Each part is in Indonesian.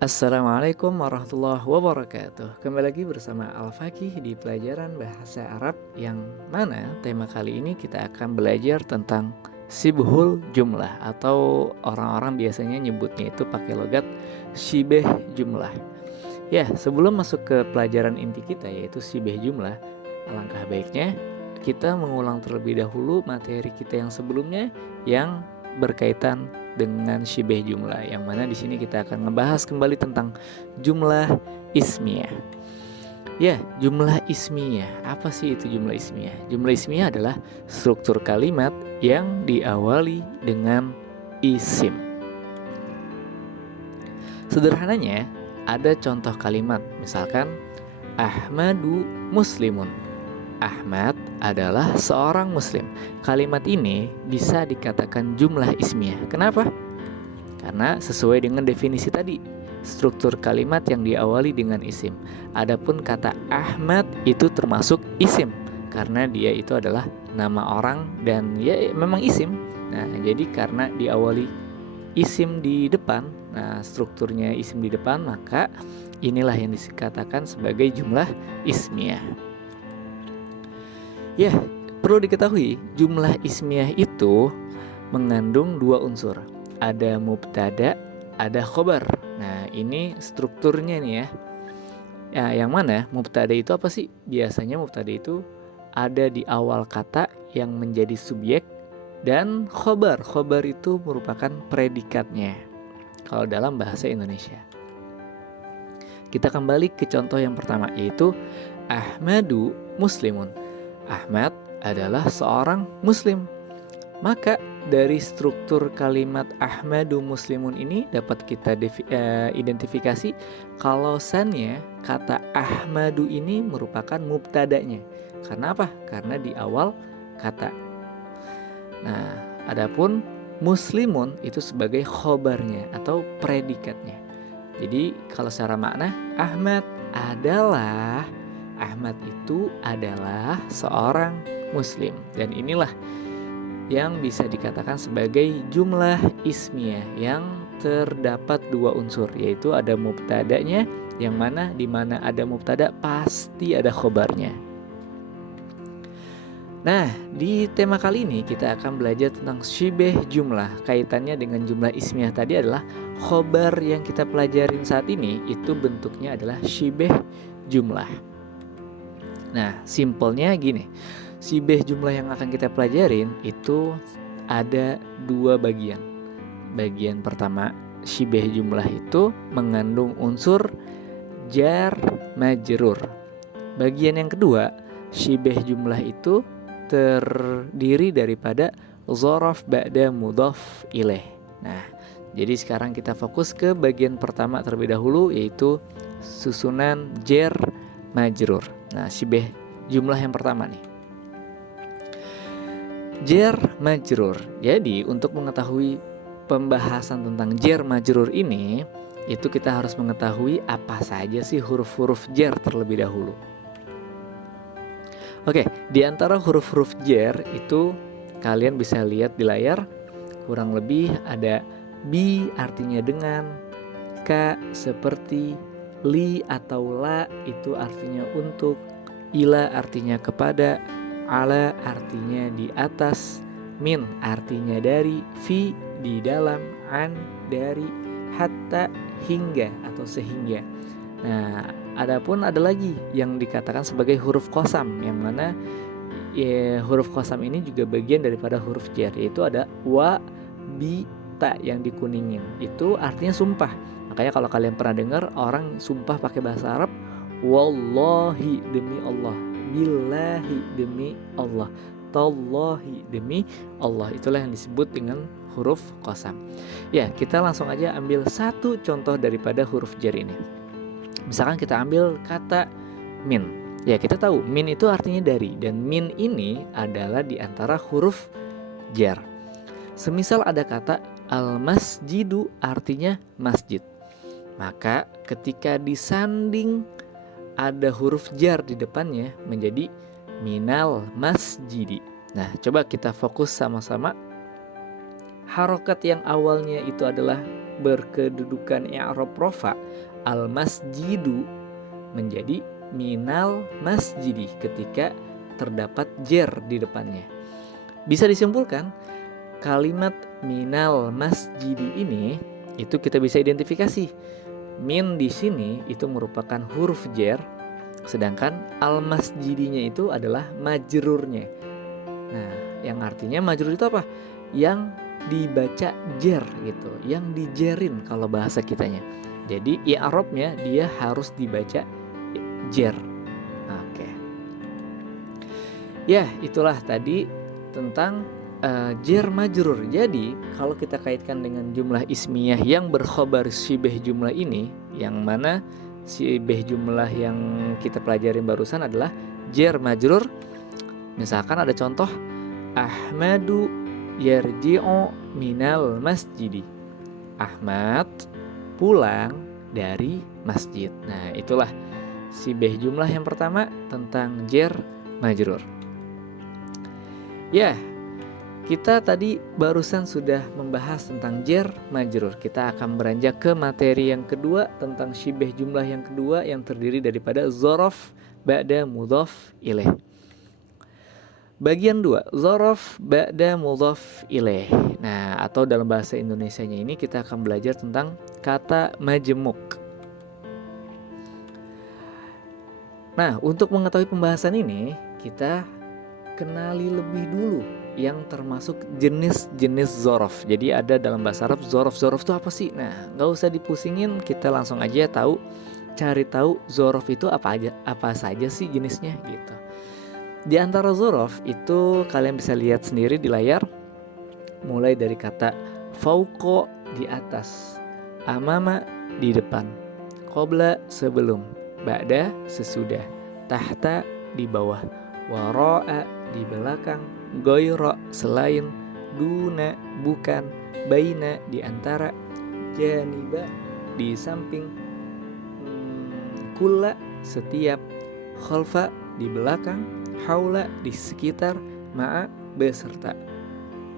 Assalamualaikum warahmatullahi wabarakatuh. Kembali lagi bersama Al-Fakih di pelajaran bahasa Arab, yang mana tema kali ini kita akan belajar tentang sibhul jumlah, atau orang-orang biasanya nyebutnya itu pakai logat shibeh jumlah. Ya, sebelum masuk ke pelajaran inti kita yaitu shibeh jumlah, alangkah baiknya kita mengulang terlebih dahulu materi kita yang sebelumnya yang berkaitan dengan syibeh jumlah, yang mana di sini kita akan ngebahas kembali tentang jumlah ismiyah. Ya, jumlah ismiyah. Apa sih itu jumlah ismiyah? Jumlah ismiyah adalah struktur kalimat yang diawali dengan isim. Sederhananya, ada contoh kalimat, misalkan Ahmadu muslimun. Ahmad adalah seorang muslim. Kalimat ini bisa dikatakan jumlah ismiyah. Kenapa? Karena sesuai dengan definisi tadi, struktur kalimat yang diawali dengan isim. Adapun kata Ahmad itu termasuk isim, karena dia itu adalah nama orang dan ya memang isim. Nah, jadi karena diawali isim di depan, nah strukturnya isim di depan, maka inilah yang dikatakan sebagai jumlah ismiyah. Ya, perlu diketahui jumlah ismiyah itu mengandung dua unsur. Ada mubtada, ada khobar. Nah, ini strukturnya nih ya. Ya, yang mana mubtada itu apa sih? Biasanya mubtada itu ada di awal kata yang menjadi subjek, dan khobar. Khobar itu merupakan predikatnya kalau dalam bahasa Indonesia. Kita kembali ke contoh yang pertama, yaitu Ahmadu muslimun. Ahmad adalah seorang muslim. Maka dari struktur kalimat Ahmadu muslimun ini dapat kita identifikasi kalau sannya kata Ahmadu ini merupakan mubtadanya. Karena apa? Karena di awal kata. Nah, adapun muslimun itu sebagai khobarnya atau predikatnya. Jadi kalau secara makna, Ahmad itu adalah seorang muslim. Dan inilah yang bisa dikatakan sebagai jumlah ismiyah yang terdapat dua unsur, yaitu ada mubtadanya, yang mana di mana ada mubtada pasti ada khobarnya. Nah, di tema kali ini kita akan belajar tentang syibeh jumlah. Kaitannya dengan jumlah ismiyah tadi adalah khobar yang kita pelajarin saat ini itu bentuknya adalah syibeh jumlah. Nah, simpelnya gini, syibeh jumlah yang akan kita pelajarin itu ada dua bagian. Bagian pertama, syibeh jumlah itu mengandung unsur jar majrur. Bagian yang kedua, syibeh jumlah itu terdiri daripada dzaraf ba'da mudhaf ilaih. Nah, jadi sekarang kita fokus ke bagian pertama terlebih dahulu, yaitu susunan jar majrur. Nah, syibeh jumlah yang pertama nih, jar majrur. Jadi untuk mengetahui pembahasan tentang jar majrur ini, itu kita harus mengetahui apa saja sih huruf-huruf jar terlebih dahulu. Oke, di antara huruf-huruf jar itu kalian bisa lihat di layar, kurang lebih ada bi artinya dengan, ka seperti, li atau la itu artinya untuk, ila artinya kepada, ala artinya di atas, min artinya dari, fi di dalam, an dari, hatta hingga atau sehingga. Nah, adapun ada lagi yang dikatakan sebagai huruf qasam, yang mana huruf qasam ini juga bagian daripada huruf jar, yaitu ada wa, bi, ta yang dikuningin. Itu artinya sumpah. Makanya kalau kalian pernah dengar orang sumpah pakai bahasa Arab, wallahi demi Allah, billahi demi Allah, tallahi demi Allah. Itulah yang disebut dengan huruf qasam. Ya, kita langsung aja ambil satu contoh daripada huruf jar ini. Misalkan kita ambil kata min. Ya, kita tahu min itu artinya dari, dan min ini adalah di antara huruf jar. Semisal ada kata al-masjidu artinya masjid. Maka ketika disanding ada huruf jar di depannya menjadi minal masjidi. Nah, coba kita fokus sama-sama. Harokat yang awalnya itu adalah berkedudukan i'rab rafa, al-masjidu menjadi minal masjidi ketika terdapat jer di depannya. Bisa disimpulkan, kalimat minal masjidi ini itu kita bisa identifikasi. Min di sini itu merupakan huruf jer, sedangkan al-masjidinya itu adalah majrurnya. Nah, yang artinya majrur itu apa? Yang dibaca jer gitu, yang dijerin kalau bahasa kitanya. Jadi i'rabnya dia harus dibaca jer. Oke. Ya, itulah tadi tentang jer majrur. Jadi kalau kita kaitkan dengan jumlah ismiyah yang berkhobar syibeh jumlah ini, yang mana syibeh jumlah yang kita pelajarin barusan adalah jer majrur. Misalkan ada contoh, Ahmadu yarji'u minal masjidi. Ahmad pulang dari masjid. Nah, itulah syibeh jumlah yang pertama tentang jer majrur. Ya, kita tadi barusan sudah membahas tentang jer majrur. Kita akan beranjak ke materi yang kedua tentang syibeh jumlah yang kedua yang terdiri daripada dzaraf ba'da mudhaf ilaih. Bagian 2, dzaraf ba'da mudhaf ilaih. Nah, atau dalam bahasa Indonesianya ini kita akan belajar tentang kata majmuk. Nah, untuk mengetahui pembahasan ini, kita kenali lebih dulu yang termasuk jenis-jenis dzaraf. Jadi ada dalam bahasa Arab dzaraf itu apa sih? Nah, nggak usah dipusingin, kita langsung aja cari tahu dzaraf itu apa saja sih jenisnya gitu. Di antara dzaraf itu kalian bisa lihat sendiri di layar, mulai dari kata fauqa di atas, amama di depan, qabla sebelum, ba'da sesudah, tahta di bawah, wara'a di belakang, ghaira selain, duna bukan, baina di antara, janiba di samping, kulla setiap, khalfa di belakang, haula di sekitar, ma'a beserta.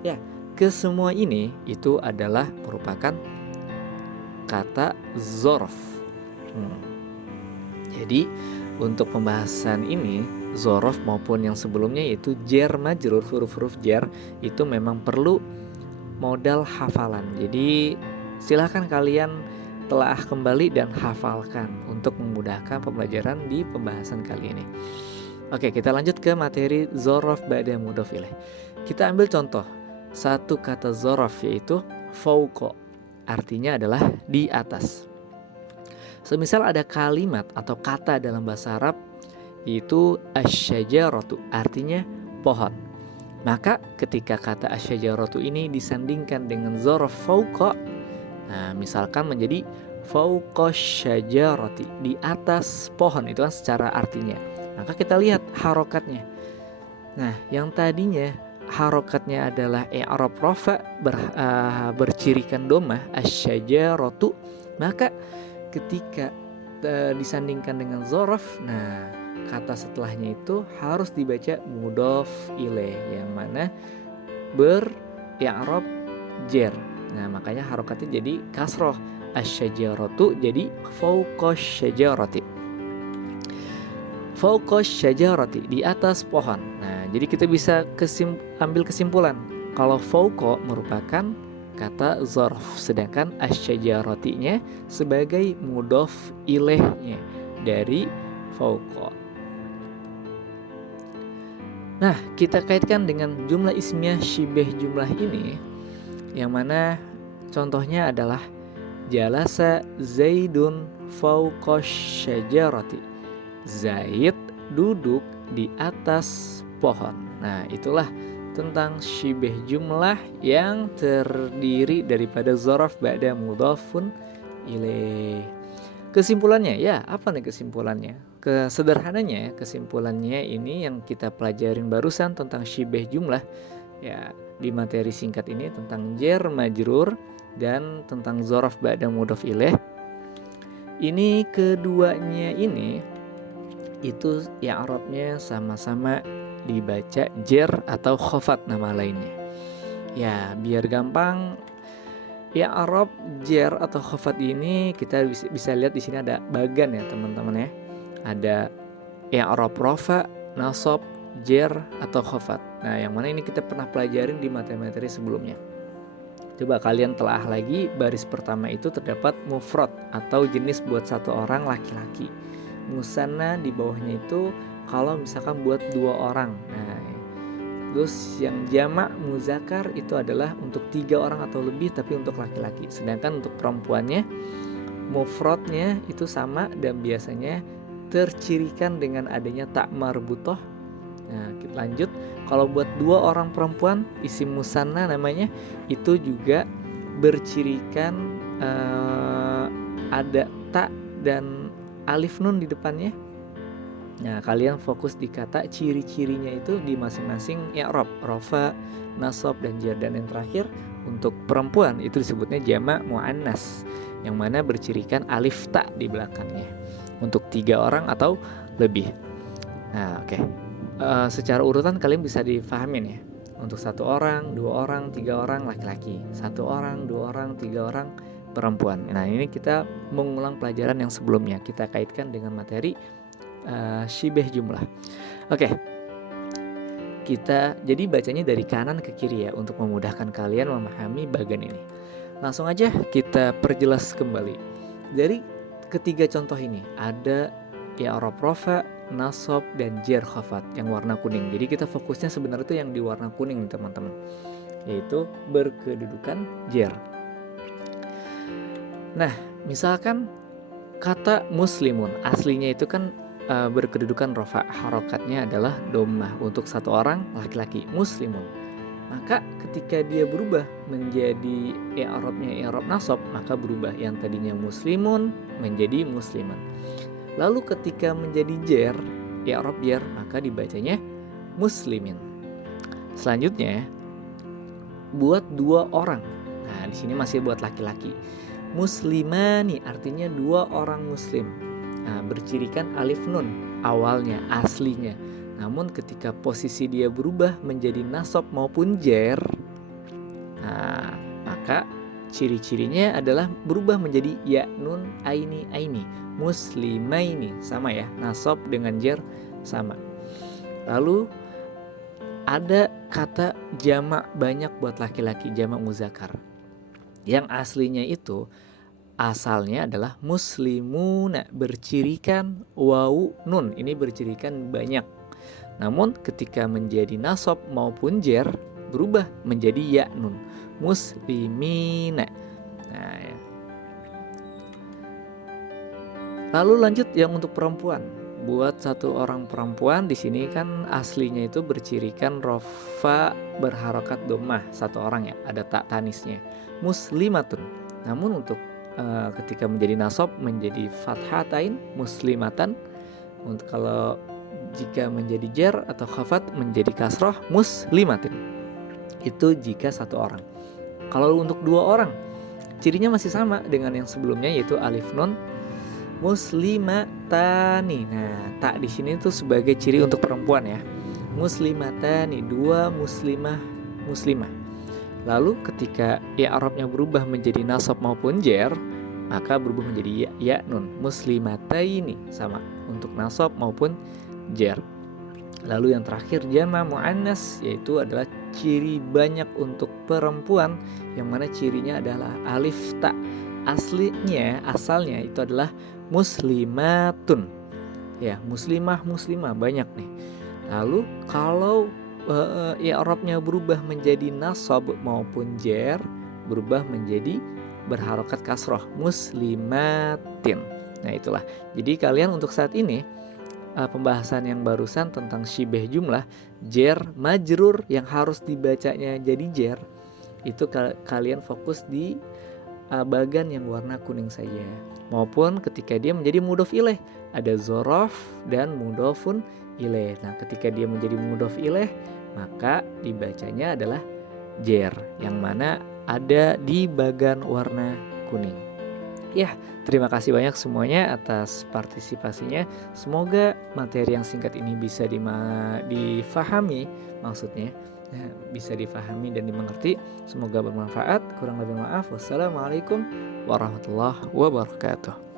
Ya, kesemua ini itu adalah merupakan kata dzaraf. Jadi untuk pembahasan ini, dzaraf maupun yang sebelumnya yaitu jer majrur, huruf-huruf jer itu memang perlu modal hafalan. Jadi silahkan kalian telaah kembali dan hafalkan untuk memudahkan pembelajaran di pembahasan kali ini. Oke, kita lanjut ke materi dzaraf ba'da mudhaf ilaih. Kita ambil contoh satu kata dzaraf yaitu fauqa. Artinya adalah di atas. Semisal ada kalimat atau kata dalam bahasa Arab yaitu asy-syajaratu, artinya pohon. Maka ketika kata asy-syajaratu ini disandingkan dengan dzaraf fauqa, nah misalkan menjadi fauqasy-syajarati, di atas pohon, itu kan secara artinya. Maka kita lihat harokatnya. Nah, yang tadinya harokatnya adalah i'rab rafa bercirikan dhammah asy-syajaratu, maka ketika disandingkan dengan dzaraf, nah kata setelahnya itu harus dibaca mudhaf ilaih yang mana ber-i'rab jer. Nah, makanya harokatnya jadi kasroh, asy-syajaratu jadi fauqasy-syajarati. Fauqasy-syajarati, di atas pohon. Nah, jadi kita bisa ambil kesimpulan kalau fauqa merupakan kata dzaraf, sedangkan asy-syajaratinya sebagai mudhaf ilaihnya dari fauqa. Nah, kita kaitkan dengan jumlah ismiyah syibeh jumlah ini, yang mana contohnya adalah jalasa Zaidun fauqasy-syajarati. Zaid duduk di atas pohon. Nah, itulah tentang syibeh jumlah yang terdiri daripada dzaraf ba'da mudhafun ilaih. Kesimpulannya, ya apa nih kesimpulannya? Sederhananya kesimpulannya ini yang kita pelajarin barusan tentang syibeh jumlah, ya di materi singkat ini tentang jer majrur dan tentang dzaraf ba'da mudhaf ilaih. Ini keduanya ini itu i'rabnya sama-sama dibaca jer atau khafat nama lainnya. Ya, biar gampang i'rab jer atau khafat ini kita bisa lihat di sini ada bagan ya teman-teman ya. Ada i'rab rafa, nasab, jer atau khafat. Nah, yang mana ini kita pernah pelajarin di materi sebelumnya. Coba kalian telah lagi, baris pertama itu terdapat mufrad atau jenis buat satu orang laki-laki. Musanna di bawahnya itu kalau misalkan buat 2 orang. Nah, terus yang jamak muzakkar itu adalah untuk 3 orang atau lebih tapi untuk laki-laki. Sedangkan untuk perempuannya mufradnya itu sama dan biasanya tercirikan dengan adanya ta marbutah. Nah, kita lanjut. Kalau buat 2 orang perempuan, isim musanna namanya, itu juga bercirikan ada ta dan alif nun di depannya. Nah, kalian fokus di kata ciri-cirinya itu di masing-masing i'rab, rafa, nasab dan jar. Dan yang terakhir untuk perempuan itu disebutnya jamak muannas, yang mana bercirikan alif ta di belakangnya untuk 3 orang atau lebih. Nah, oke. Secara urutan kalian bisa difahamin ya. Untuk 1 orang, 2 orang, 3 orang laki-laki, 1 orang, 2 orang, 3 orang perempuan. Nah, ini kita mengulang pelajaran yang sebelumnya. Kita kaitkan dengan materi syibeh jumlah. Oke. Kita jadi bacanya dari kanan ke kiri ya untuk memudahkan kalian memahami bagan ini. Langsung aja kita perjelas kembali. Dari ketiga contoh ini ada i'rab rafa, nasab dan jer khafat yang warna kuning. Jadi kita fokusnya sebenarnya itu yang di warna kuning teman-teman, yaitu berkedudukan jer. Nah, misalkan kata muslimun aslinya itu kan berkedudukan rafa, harokatnya adalah dhammah untuk 1 orang laki-laki, muslimun. Maka ketika dia berubah menjadi i'rabnya i'rab nasab, maka berubah yang tadinya muslimun menjadi musliman. Lalu ketika menjadi jer, i'rab jer, maka dibacanya muslimin. Selanjutnya buat 2 orang. Nah, di sini masih buat laki-laki. Muslimani artinya 2 orang muslim. Nah, bercirikan alif nun awalnya, aslinya. Namun ketika posisi dia berubah menjadi nasab maupun jer, nah, maka ciri-cirinya adalah berubah menjadi ya nun aini aini, muslimaini, sama ya, nasab dengan jer sama. Lalu ada kata jamak banyak buat laki-laki, jamak muzakkar, yang aslinya itu asalnya adalah muslimuna, bercirikan wawu nun, ini bercirikan banyak. Namun ketika menjadi nasab maupun jer berubah menjadi ya nun, muslimina. Nah, ya. Lalu lanjut yang untuk perempuan. Buat 1 orang perempuan di sini kan aslinya itu bercirikan rofa berharokat dhammah 1 orang ya, ada tak tanisnya, muslimatun. Namun untuk ketika menjadi nasab menjadi fathatain, muslimatan. Untuk kalau jika menjadi jer atau khafat menjadi kasroh, muslimatin. Itu jika 1 orang. Kalau untuk 2 orang, cirinya masih sama dengan yang sebelumnya, yaitu alif nun, muslimatani. Nah, tak di sini tuh sebagai ciri untuk perempuan ya. Muslimatani, 2 muslimah. Lalu ketika i'rabnya berubah menjadi nasab maupun jer, maka berubah menjadi ya nun, muslimataini, sama untuk nasab maupun jer. Lalu yang terakhir jamak muannas, yaitu adalah ciri banyak untuk perempuan, yang mana cirinya adalah alif ta. Asalnya itu adalah muslimatun. Ya, muslimah banyak nih. Lalu kalau i'rabnya berubah menjadi nasab maupun jer, berubah menjadi berharokat kasroh, muslimatin. Nah, itulah. Jadi kalian untuk saat ini pembahasan yang barusan tentang syibeh jumlah, jer majrur yang harus dibacanya jadi jer, itu kalian fokus di bagan yang warna kuning saja. Maupun ketika dia menjadi mudhof ilaih, ada zorof dan mudhofun ilaih. Nah, ketika dia menjadi mudhof ilaih, maka dibacanya adalah jer, yang mana ada di bagan warna kuning. Ya, terima kasih banyak semuanya atas partisipasinya. Semoga materi yang singkat ini bisa difahami maksudnya. bisa difahami dan dimengerti. Semoga bermanfaat. Kurang lebih maaf. Wassalamualaikum warahmatullahi wabarakatuh.